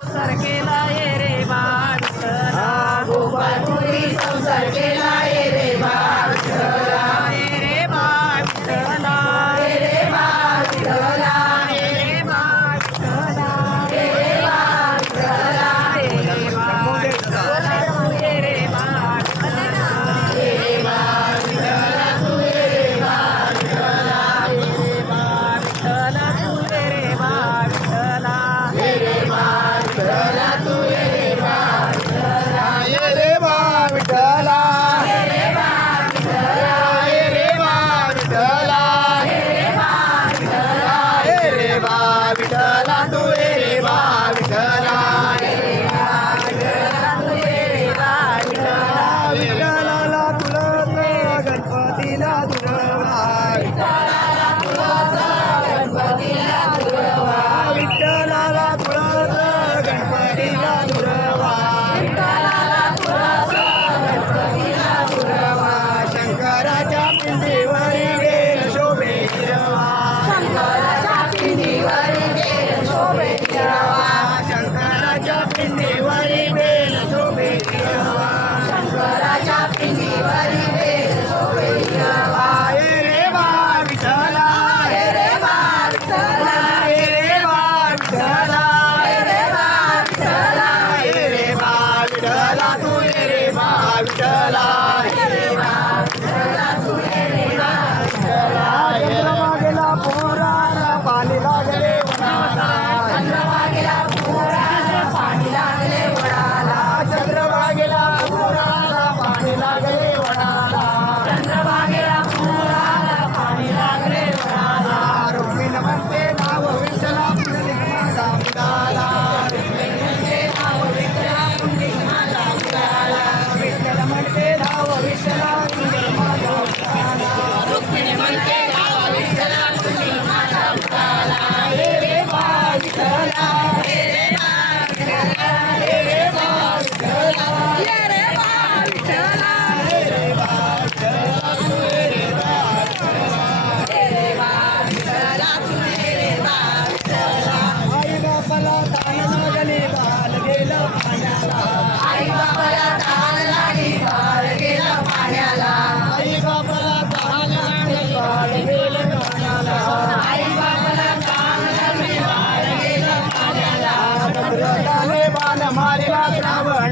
संसार ये रे बाळ மாறிலா திராவண